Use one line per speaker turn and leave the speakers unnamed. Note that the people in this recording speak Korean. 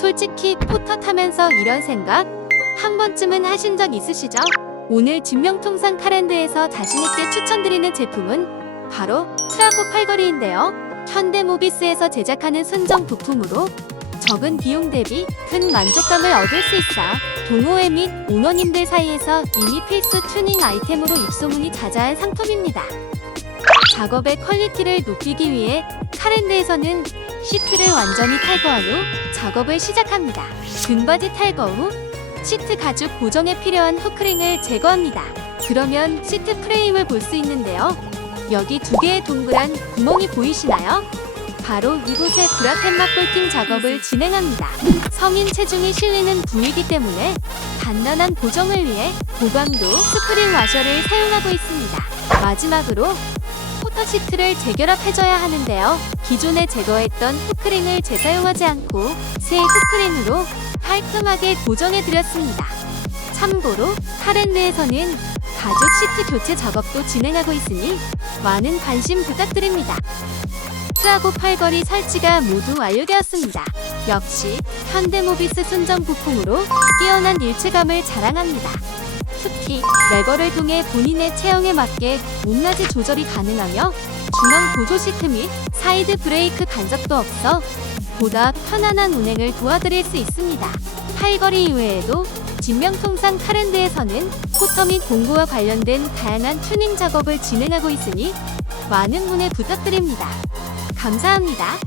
솔직히 포터 타면서 이런 생각 한 번쯤은 하신 적 있으시죠? 오늘 진명통상 카렌드에서 자신있게 추천드리는 제품은 바로 트라고 팔걸이인데요. 현대모비스에서 제작하는 순정 부품으로 적은 비용 대비 큰 만족감을 얻을 수 있어 동호회 및 오너님들 사이에서 이미 필수 튜닝 아이템으로 입소문이 자자한 상품입니다. 작업의 퀄리티를 높이기 위해 카렌드에서는 시트를 완전히 탈거한 후 작업을 시작합니다. 등받이 탈거 후 시트 가죽 고정에 필요한 후크링을 제거합니다. 그러면 시트 프레임을 볼 수 있는데요. 여기 두 개의 동그란 구멍이 보이시나요? 바로 이곳에 브라켓막 볼팅 작업을 진행합니다. 성인 체중이 실리는 부위이기 때문에 단단한 보정을 위해 고강도 스프링 와셔를 사용하고 있습니다. 마지막으로 포터 시트를 재결합해줘야 하는데요. 기존에 제거했던 후크링을 재사용하지 않고 새 후크링으로 깔끔하게 고정해드렸습니다. 참고로 카렌드에서는 가죽 시트 교체 작업도 진행하고 있으니 많은 관심 부탁드립니다. 트라고 팔걸이 설치가 모두 완료되었습니다. 역시 현대모비스 순정 부품으로 뛰어난 일체감을 자랑합니다. 특히 레버를 통해 본인의 체형에 맞게 높낮이 조절이 가능하며 중앙 보조 시트 및 사이드 브레이크 간섭도 없어 보다 편안한 운행을 도와드릴 수 있습니다. 팔걸이 이외에도 진명통상 카렌드에서는 포터 및 공구와 관련된 다양한 튜닝 작업을 진행하고 있으니 많은 문의 부탁드립니다. 감사합니다.